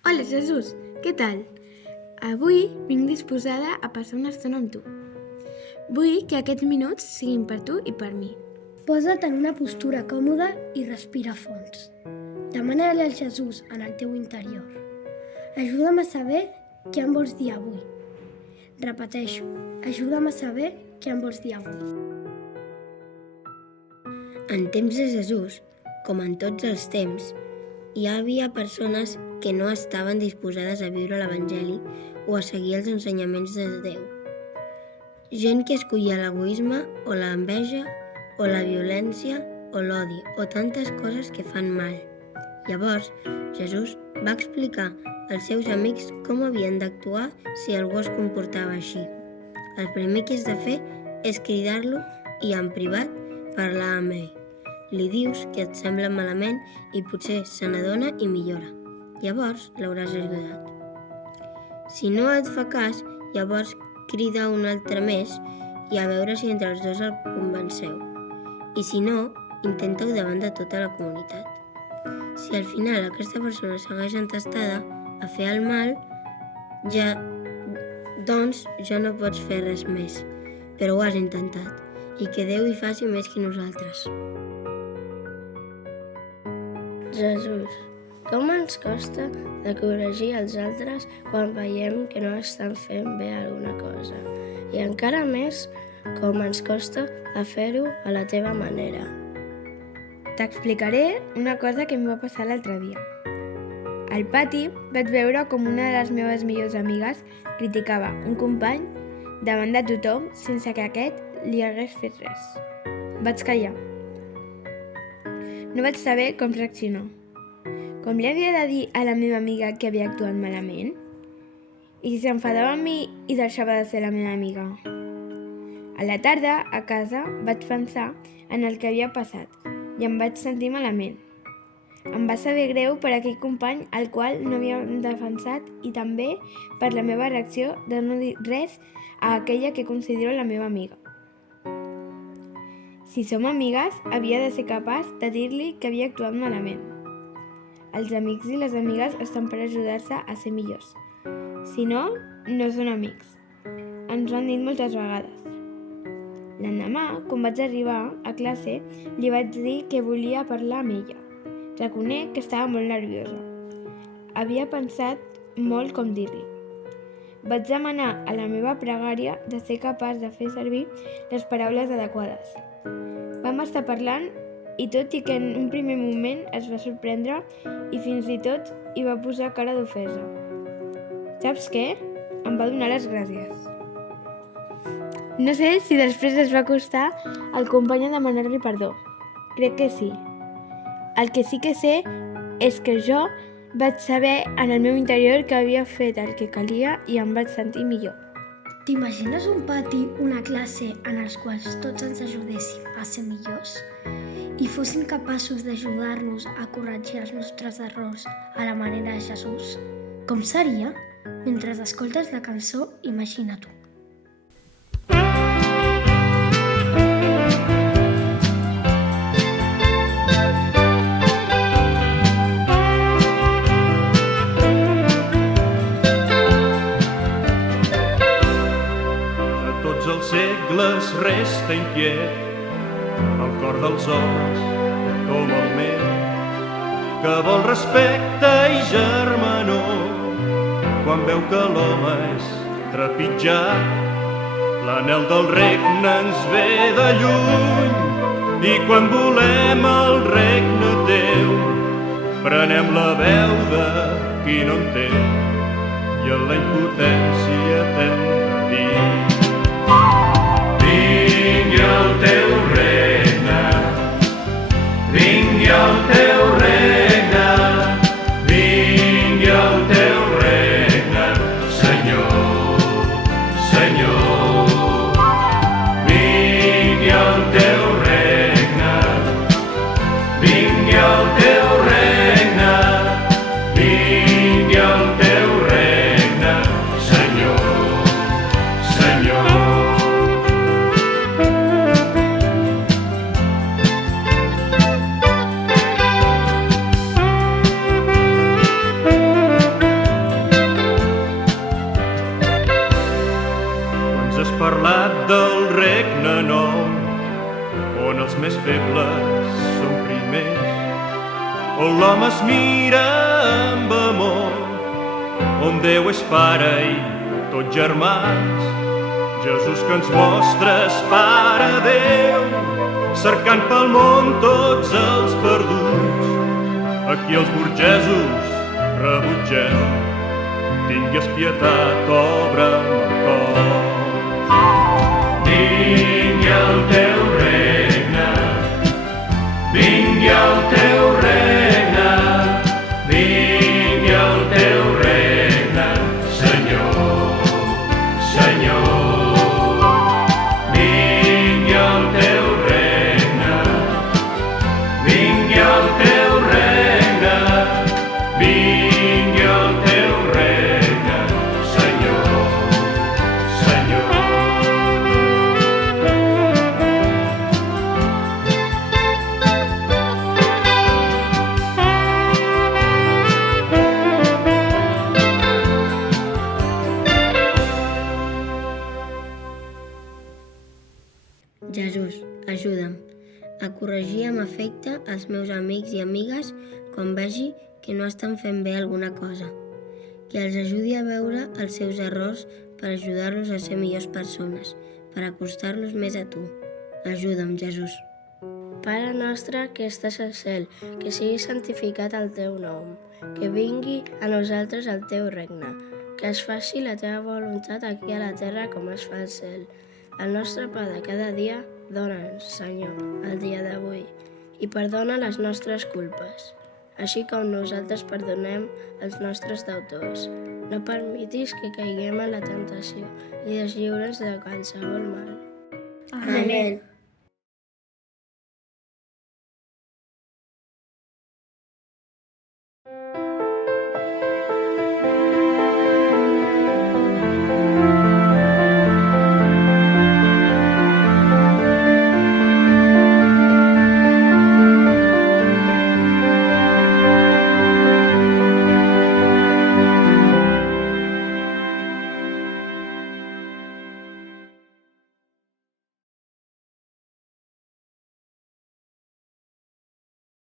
Hola, Jesús, què tal? Avui vinc disposada a passar una estona amb tu. Vull que aquests minuts siguin per tu i per mi. Posa't en una postura còmoda i respira fons. Demana-li al Jesús en el teu interior. Ajuda'm a saber què em vols dir avui. Repeteixo, ajuda'm a saber què em vols dir avui. En temps de Jesús, com en tots els temps, hi havia persones que no estaven disposades a viure l'Evangeli o a seguir els ensenyaments de Déu. Gent que escollia l'egoisme o l'enveja o la violència o l'odi o tantes coses que fan mal. Llavors, Jesús va explicar als seus amics com havien d'actuar si algú es comportava així. El primer que has de fer és cridar-lo i en privat parlar amb ell. Li dius que et sembla malament i potser se n'adona i millora. Llavors l'hauràs ajudat. Si no et fa cas, llavors crida un altre més i a veure si entre els dos el convenceu. I si no, intenta-ho davant de tota la comunitat. Si al final aquesta persona segueix entestada a fer el mal, doncs ja no pots fer res més, però ho has intentat, i que Déu hi faci més que nosaltres. Jesús, com ens costa de corregir els altres quan veiem que no estan fent bé alguna cosa? I encara més, com ens costa de fer-ho a la teva manera. T'explicaré una cosa que em va passar l'altre dia. Al pati vaig veure com una de les meves millors amigues criticava un company davant de tothom sense que aquest li hagués fet res. Vaig callar. No vaig saber com reaccionar. Com li havia de dir a la meva amiga que havia actuat malament? I si s'enfadava amb mi i deixava de ser la meva amiga? A la tarda, a casa, vaig pensar en el que havia passat i em vaig sentir malament. Em va saber greu per aquell company al qual no havia defensat i també per la meva reacció de no dir res a aquella que considero la meva amiga. Si som amigues, havia de ser capaç de dir-li que havia actuat malament. Els amics i les amigues estan per ajudar-se a ser millors. Si no, no són amics. Ens ho han dit moltes vegades. L'endemà, quan vaig arribar a classe, li vaig dir que volia parlar amb ella. Reconec que estava molt nerviosa. Havia pensat molt com dir-li. Vaig demanar a la meva pregària de ser capaç de fer servir les paraules adequades. Vam estar parlant i tot i que en un primer moment es va sorprendre i fins i tot hi va posar cara d'ofesa. Saps què? Em va donar les gràcies. No sé si després es va acostar al company a demanar-li perdó. Crec que sí. El que sí que sé és que jo vaig saber en el meu interior que havia fet el que calia i em vaig sentir millor. T'imagines un pati, una classe en els quals tots ens ajudéssim a ser millors i fossin capaços d'ajudar-nos a corregir els nostres errors a la manera de Jesús? Com seria? Mentre escoltes la cançó, imagina-t'ho. Segles resta inquiet el cor dels homes com el meu, que vol respecte i germanor quan veu que l'home és trepitjat. L'anhel del regne ens ve de lluny i quan volem el regne teu prenem la veu de qui no entén i en la impotència t'hem de dir: vingui el teu regne, vingui el teu regne, vingui el teu regne, Senyor, Senyor. Vingui el teu regne, vingui el teu regne, vingui el teu regne, Senyor. parlat del regne nou, on els més febles són primers, on l'home es mira amb amor, on Déu és pare i tots germans. Jesús, que ens mostres, Pare Déu, cercant pel món tots els perduts. Aquí els burgesos rebutgem, tingues pietat, obre'm el cor. Vingui el teu regne, vingui el teu regne, vingui el teu regne, Senyor, Senyor. Vingui el teu regne, vingui el teu regne, vingui el teu regne, Senyor, Senyor. Jesús, ajuda'm a corregir amb afecte els meus amics i amigues quan vegi que no estan fent bé alguna cosa. Que els ajudi a veure els seus errors per ajudar-los a ser millors persones, per acostar-los més a tu. Ajuda'm, Jesús. Pare nostre que estàs al cel, que sigui santificat el teu nom, que vingui a nosaltres el teu regne, que es faci la teva voluntat aquí a la terra com es fa al cel. El nostre pa de cada dia, dona'ns, Senyor, el dia d'avui, i perdona les nostres culpes, així com nosaltres perdonem els nostres deutors. No permitis que caiguem en la tentació i deslliura'ns de qualsevol mal. Amén.